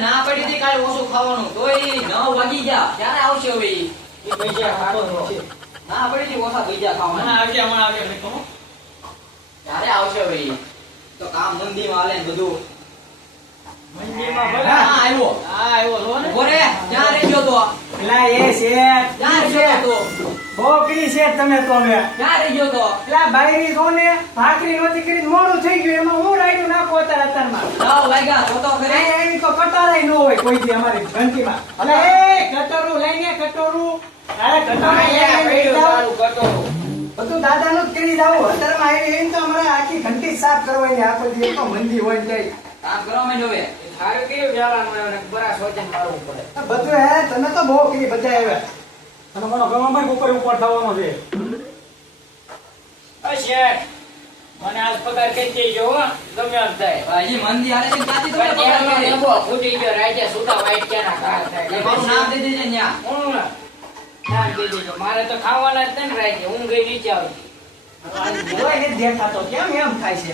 ના પડી હતી કાલે ઓછું ખાવાનું તોય 9 વાગી ગયા ક્યારે આવશે હવે એ પૈસા ખાતો છે ના પડી હતી ઓછા પૈસા ખાવાના આવશે હમણાં આવશે મેં કહું ક્યારે આવશે હવે તો કામ મંદીમાં હાલે ને બધું મંદીમાં ભલે હા આવ્યો રો ને બોરે ક્યાં રહી ગયો તો એલા એ શેઠ ક્યાં રહ્યો તો બોકડી શેઠ તમે તો હવે ક્યાં રહી ગયો તો એલા બાયરી કોને ભાખરી નોતી કરી મોડું થઈ ગયું એમાં હું રાઈડું નાખો અત્યારમાં 9 વાગ્યા તો ખરે એની તો કટારાય ન હોય કોઈ દી અમારી ઘંટીમાં અલે એ કટોરું લઈને કટોરું અરે કટોરું બધું દાદાનું જ કરી દાવ અત્યારમાં આવી એમ તો અમારે આખી ઘંટી સાફ કરવાની આખો દી તો મંદી હોય જાય કામ કરવા માંડ્યો હવે થારે કેવું જાવાનું હોય ને બરા સોચન મારવું પડે બધું હે તમે તો બહુ કરી બધા આવ્યા અને મને ગવામાં ઉપર ઉપર થવાનો છે શેઠ મને આજ પગાર કઈ દેજો ગમે એમ થાય હજી મંદી હાલે છે ક્યાંથી તમે પગાર કરે ફૂટી ગયો રાજ્ય સુતા વાઈટ ક્યાં ના થાય મારું નામ દઈ દેજે ન્યા હું નામ દઈ દેજો મારે તો ખાવાના જ ને રાજ્ય હું ગઈ નીચે આવતી જોઈ ને દેખાતો કેમ એમ થાય છે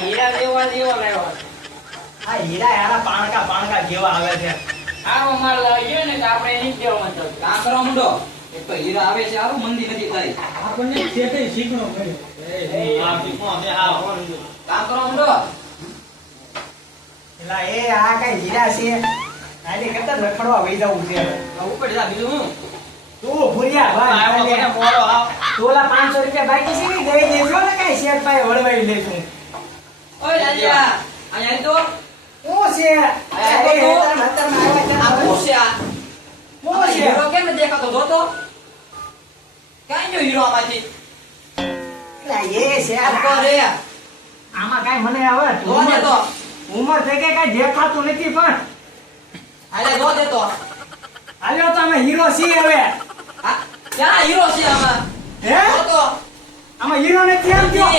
હીરા જેવા લાવ્યા આ હીરા યારા પાણકા જેવા આવે છે આવો માલ લાવ્યો ને કે આપણે નીચે જવાનું તો કામ કરવા માંડો એક તો હીરા આવે છે આરું મંદી નથી થઈ આપણને શેઠે શીખણો મળ્યો કામ કરવા માંડો એલા એ આ કઈ હીરા છે આની કરતા રખડવા વઈ જવું છે ઉપર જા બીજું હું તું ભૂરિયા ભાઈ મોરો આવ તોલા 500 રૂપિયા બાકી છે ને દઈ દેજો ને કઈ શેઠ ભાઈ વળવાઈ લેશું ઓય રાજા અહીંયા તો હું છે આ કોણ છે આ હું છે હીરો કેમ દેખાતો જોતો કાઈ જો હીરો આમાંથી એલા એ છે આપકો રે આમાં કઈ મને હવે જોને તો ઉમર થઈ ગઈ કઈ દેખાતું નથી પણ આલે જો દે તો હાલ્યો તો અમે હીરો છીએ હવે આ ક્યાં હીરો છે આમાં હે જોતો આમાં હીરો નથી આમ કયો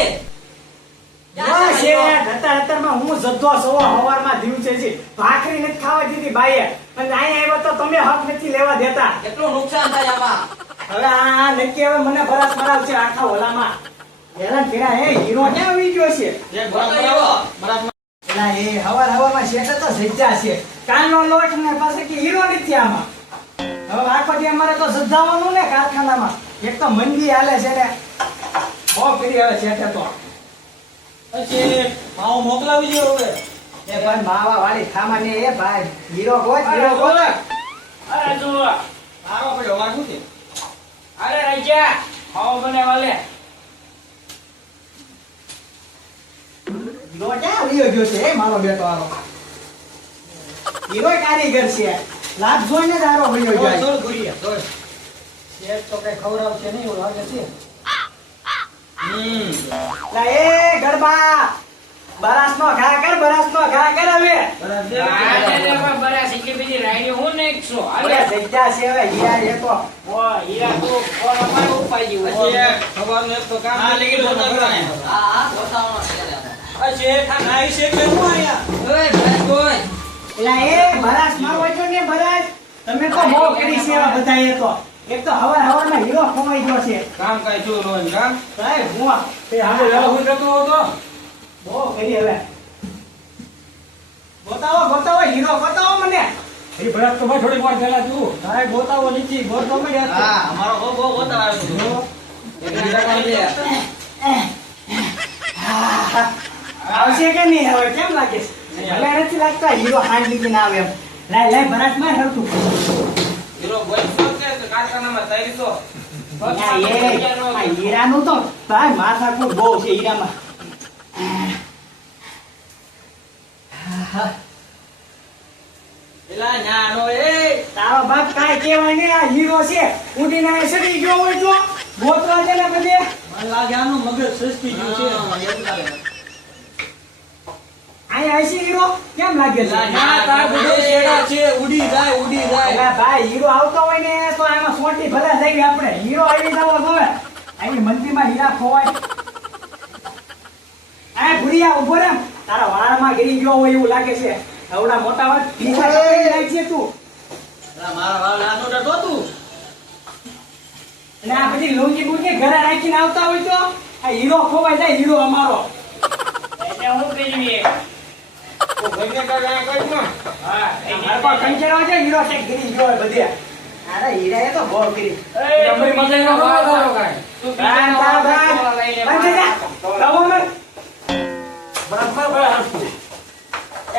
ક્યાં છે અત્યારમાં હું જદ્દો સવા હવારમાં દિવસે છે ભાખરી નથી ખાવા દીધી બાઈએ અને અહીંયા આવ્યો તો તમે હક નથી લેવા દેતા કેટલું નુકસાન થાય આમાં હવે આ નક્કી હવે મને બરાસ મરાવ છે આખા ઓલામાં હેરાન ફેરા હે હીરો ક્યાં આવી ગયો છે એલા એ હવારમાં શેઠ તો સજ્જા છે કાનનો લોટ ને પાસે કે હીરો નથી આમાં હવે આખો દી અમારે તો સજાવવાનું ને કારખાનામાં એક તો મંદી હાલે છે ને બહુ કરી હવે શેઠે તો પછી માવો મોકલાવી દો હવે એ ભાઈ માવા વાળી ખામાની એ ભાઈ હીરો ગોત અરે જો મારો પડ્યો વાગું છે અરે રાજ્ય ખાવા બનાવવા લે હીરો ક્યાં વિયો ગયો છે મારો બેટો આરો હીરો કારીગર છે લાભ જોઈને જ આરો વિયો જાય થોડું ભૂરિયા થોડું શેઠ તો કઈ ખવડાવશે નહીં એવું લાગે છે લા એ ગરબા બરાસનો ઘા કર હવે બરા શીખી બીજી રાઈડી હું ને 100 અરે જગ્યા છે હવે હીરા એ તો ઓ હીરા તો કોણ અમારે ઉપાઈ ગયું ખબર એક તો કામ હા લેકે જોતા કરે હા જોતાવાનો આ શેઠ આ નાઈ શેઠ કે હું આયા ઓય ભાઈ કોઈ લા એ બરાસ મારો હોય ને બરાસ તમે તો બહુ કરી છે એવા બધા એ તો એક તો હવારમાં હીરો ખોવાઈ ગયો છે કામ કાઈ જો રોન કામ ભાઈ હું તે હાલે વેલો હું જતો હતો બહુ કરી હવે બતાવો હીરો બતાવો મને એ બરાસ તો ભાઈ થોડી વાર પહેલા તું ભાઈ બતાવો નીચે ગોતો મળ્યા હા અમારો બહુ બતાવ્યો તો એક બીજા કામ લે આવશે કે નહીં હવે કેમ લાગે છે ભલે નથી લાગતા હીરો હાંડ લીધી ના આવે એમ લાય બરાસ માં હરતું હીરો બોલ છે કારખાનામાં તૈયારી તો હીરાનું તો ભાઈ માથાકૂટ બહુ છે હીરામાં એલા નાનો એ તારો બાપ કાઈ કહેવાય ને આ હીરો છે ઉડીને આ સડી ગયો હોય તો ગોતવા છે ને બધે મને લાગે આનું મગજ સસ્તી ગયું છે એવું લાગે. આય આઈસી હીરો કેમ લાગે છે ના, તાર બધો શેડા છે ઉડી જાય એલા ભાઈ હીરો આવતો હોય ને તો આમાં સોટી ભલા થઈ ગઈ આપણે હીરો આવી જવો જોવે આની મંદીમાં હીરા ખોવાય આ ભુરિયા ઉભો રે તારા વાળમાં ગરી ગયો હોય એવું લાગે છે આવડા મોટા વાત પીછા કરી નાખ છે તું ના, મારા વાળ નાનો ડટો તું. અને આ બધી લુંગી બુંગી ઘરે રાખીને આવતા હોય તો આ હીરો ખોવાઈ જાય હીરો અમારો એટલે હું કરીએ તો ઘરને કાંઈ કાંઈ કહી હા મારે પણ કંચેરો છે હીરો છે ગરી ગયો હોય બધે અરે હીરા એ તો બહુ કરી નંબરી મજાઈ નો કરો કાંઈ. તું રામ રામ રામ બંધ જા લાવો મને બરાબર હાલતું.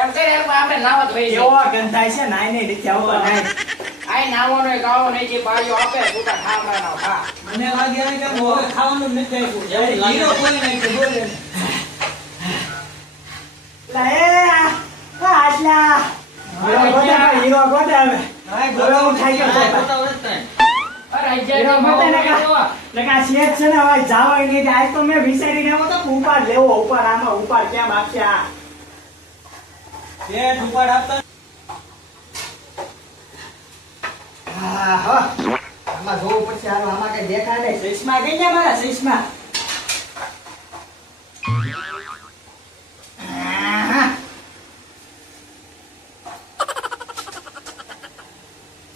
એમ કરે આપણે નાવત વહી એવો જાય ગંધાય છે નાઈ નહીં નથી આવતો નાઈ આય નાવાનો ગાવો નહીં જે બાજો આપે પૂટા ઠામડાનો ખા મને લાગે કે હવે ખાવાનું નથી આવ્યું એવું લાગે. હીરો કોઈ નહીં તો બોલે લા એ આટલા હીરો ગોતે હવે ગોળો ઉઠાઈ ગયો કાંઈ છે. બતાવો જ નહીં. અરે હીરો ગોતે ને કા આ શેઠ છે ને હવે જાવાય નહીં આજ તો મેં વિચારીને આવ્યો તો ઉપાડ લેવો ઉપાડ આમાં ઉપાડ કેમ આપશે આ શેઠ ઉપાડ આપતા હા હા આમાં જોવું પડશે હાલો આમાં કઈ દેખાય નહીં ચશ્મા કઈ ગયા મારા ચશ્મા આહા.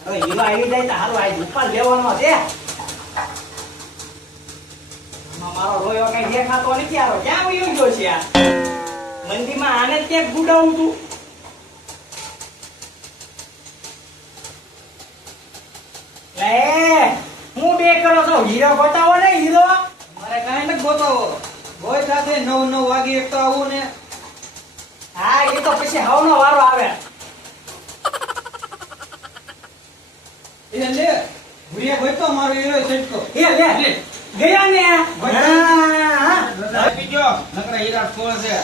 હવે હીરો આવી જાય તો હાલો આ ઉપર લેવાનો છે આમાં મારો રોયો કઈ દેખાતો નથી આરો ક્યાં વયો ગયો છે આ મંદીમાં આને જ ક્યાંક ગુડાવું તું લે હું બે કરો છો હીરો બતાવો ને હીરો મારે કાંઈ નથી ગોતાવો. હોય સાથે 9 વાગે એક તો આવું ને. હા એ તો પછી હવનો વારો આવે એ લે ભૂરિયા ગોતો મારો હીરો છટકો. એ લે ગયા ને હા બીજો નકરા હીરા ફોળ છે.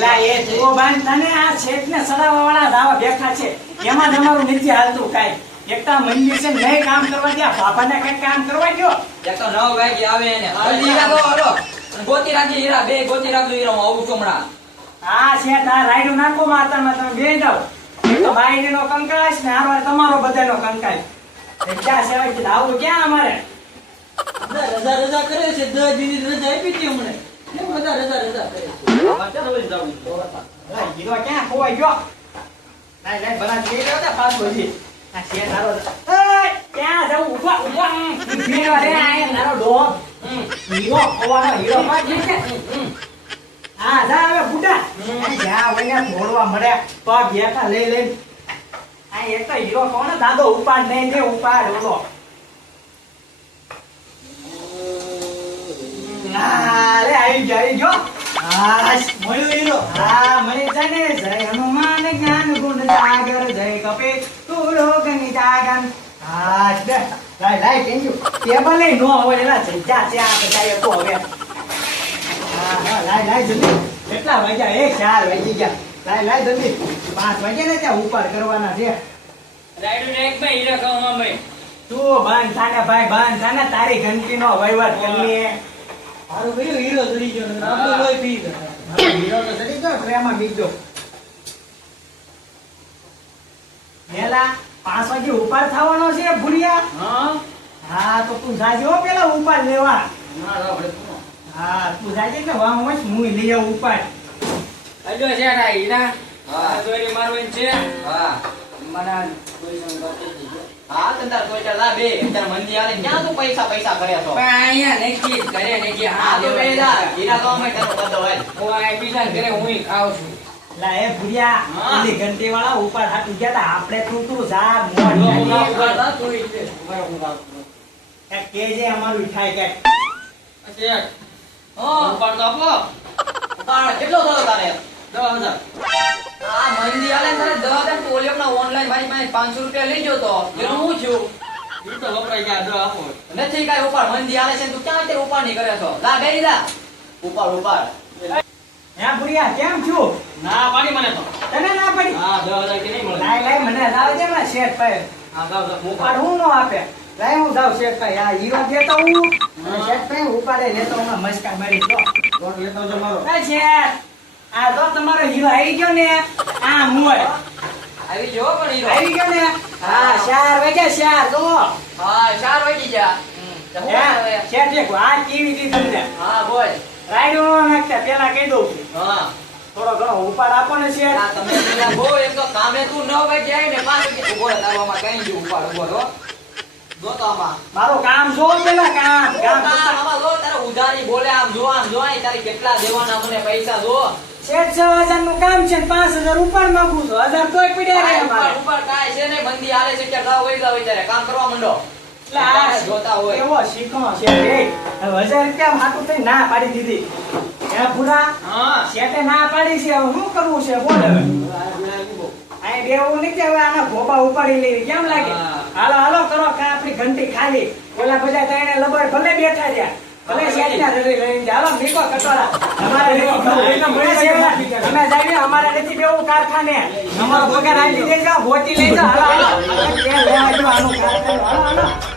લા એ તો બાન તને આ શેઠ ને સડાવવા વાળા દાવા બેઠા છે એમાં તમારું નથી હાલતું કાઈ એકતા મંદિર છે નહીં કામ કરવા દે બાપાને કઈ કામ કરવા દો એક તો 9 વાગે આવે એને જલ્દી હીરા દો હાલો. અને ગોતી રાખજે હીરા, બે ગોતી રાખજો હીરા, હું આવું છું હમણાં. હા શેઠ આ રાયડું નાખો માતામાં તમે બે જાવ એક તો બાયડીનો કંકાશ ને આરો તમારો બધાનો કંકાશ ક્યાં સેવા કીધું આવું ક્યાં અમારે રજા કરે છે 10 દિનની રજા આપી હતી હમણે. કેમ બધા રજા કરે છે? આમાં ક્યાં રોજ જાવું છે? લા હીરો ક્યાં ખોવાઈ ગયો લાય લાય ભલા લઈ લ્યો ને પાછો જી આ શેઠ આરો એ ક્યાં જાવ ઉભા ઉભા હીરો રે આ નારો ડોગ હીરો ખોવાનો હીરો માં જે છે હા જા હવે બુડા જ્યાં હોય ને ધોળવા મળે પગ હેઠા લઈ લઈ આ એક તો હીરો કોણ દાદો ઉપાડ નહીં દે ઉપાડ ઓલો હા રે આવી ગયો હા મળ્યો હીરો હા મળી જાય ને જય હનુમાન જ્ઞાન ગુણ સાગર જય કપે તુલોકની જાગન હા દે લાય લાય કેન્જુ ટેબલ નો હોય એલા જગ્યા છે આ બતાય તો હવે હા હા લાય લાય જલ્દી કેટલા વાગ્યા 4 વાગી ગયા લાય લાય જલ્દી 5 વાગ્યા ને ત્યાં ઉપાડ કરવાના છે રાઈડું ને એક બે હીરા ખાવા ભાઈ તું બંધ થાને ભાઈ બંધ થાને તારી ઘંટી નો વહીવટ કરી મારો કયો હીરો ચડી ગયો ને આપણો લોહી પી ગયો. હીરો તો ચડી ગયો ટ્રેમાં બીજો પેલા 5 વાગે ઉપાડ થવાનો છે ભૂરિયા હા હા તો તું જાજે હો પેલા ઉપાડ લેવા ના આપણે શું? હા તું જાજે કે વામ હોય હું લઈ આવું ઉપાડ હજો છે ના હીરા હા. દોરી મારવાની છે હા મને કોઈ સંગત નથી. હા તંતાર કોઈ ચાલા બે અત્યારે મંદી આલે ક્યાં તું પૈસા કરે છો? પણ અહીંયા નક્કી ઘરે નક્કી હા તો બે જા હીરા તો અમે તને બધો હોય. હું આ બીજા ઘરે હું ખાઉં છું લા એ ભૂરિયા હા. પેલી ઘંટી વાળા ઉપાડ હાટી ગયા તા આપણે તું જા મોઢ હું નાખી. ખાતા તું ઈટે મારે હું ખાઉં કાંઈક કેજે અમારું થાય કાંઈક. હા ઉપાડ તો આપો. ઉપાડ કેટલો થયો તારે? 10,000. આ મંદી આલે તારે 10,000 તો ઓલી હમણાં ઓનલાઈન મારી પાસે 500 રૂપિયા લઈ ગયો તો એનું હું થયું? ઈ તો વપરાઈ ગયા 10 આપો. નથી કાંઈ ઉપાડ મંદી આલે છે તું ક્યાં અત્યારે ઉપાડ નહીં કરે છો? લા બેરી જા. ઉપાડ. હે ભુરિયા કેમ છું? ના પાડી મને તો. તને ના પડી? હા 10,000 કે નહીં મળે. લાય લાય મને લાવ દે ને શેઠ ભાઈ. હા જાવ ઉપાડ હું નો આપે. લાય હું જાઉં શેઠ ભાઈ. આ હીરો દેતો હું. અને શેઠ ભાઈ ઉપાડે લેતો હું મસ્કા મારી તો. લોટ લેતો જો મારો. એ શેઠ, આ તો તમારો હીરો આવી ગયો ને. આ મોય આવી જો પણ હીરો. આવી ગયો ને. હા 4 વાગ્યા 4 જો. હા 4 વાગી ગયા. તો હું આવે? હે, શેઠ એક વાત કેવી દીધી ને. હા બોલ. રાયડો નાખતા પેલા કહી દઉં છું. હા થોડો ઘણો ઉપાડ આપો ને શેઠ. આ તમે પેલા બહુ એક તો કામે તું 9 વાગે આવી ને 5 વાગે ઉભો રહે તારમાં કઈ જ ઉપાડ ઉભો રહો. જો તો આમાં. મારું કામ જો પેલા કામ કામ કરતા. આમાં જો તારે ઉધારી બોલે આમ જો આય તારે કેટલા દેવાના મને પૈસા જો. શેઠ 6,000 નું કામ છે ને 5,000 ઉપાડ માંગુ છું. 1,000 તોય પડ્યા રહે અમારે. ઉપર કાંઈ છે નહીં, બંદી હાલે છે કે ગાવ વઈ જાવ ત્યારે કામ કરવા માંડો. એટલે આ તારે જોતા હોય. એવો શીખણો છે રે. હવે 1,000 રૂપિયા હાટું થઈ ના પાડી દીધી. હે ભૂરા, હા શેઠે ના પાડી છે. હવે શું કરવું છે બોલ હવે. અહીં બેવું નથી હવે આના ભોપા ઉપાડી લેવી કેમ લાગે? હા. હાલો હાલો કરો કે આપણી ઘંટી ખાલી. ઓલા બધા ત્રણે લબડ ભલે બેઠા રહ્યા. ભલે શેઠના રડી લઈને જાય. હાલો નીકો કટોરા. અમારે નથી બેવું. અમે જાણીએ અમારે નથી બેવું કારખાને. અમારો પગાર આપી દેજો, ગોતી લઈ જાઓ. હાલો હાલો. કે લેવા જો આનું કારખાનું. હાલો હાલો.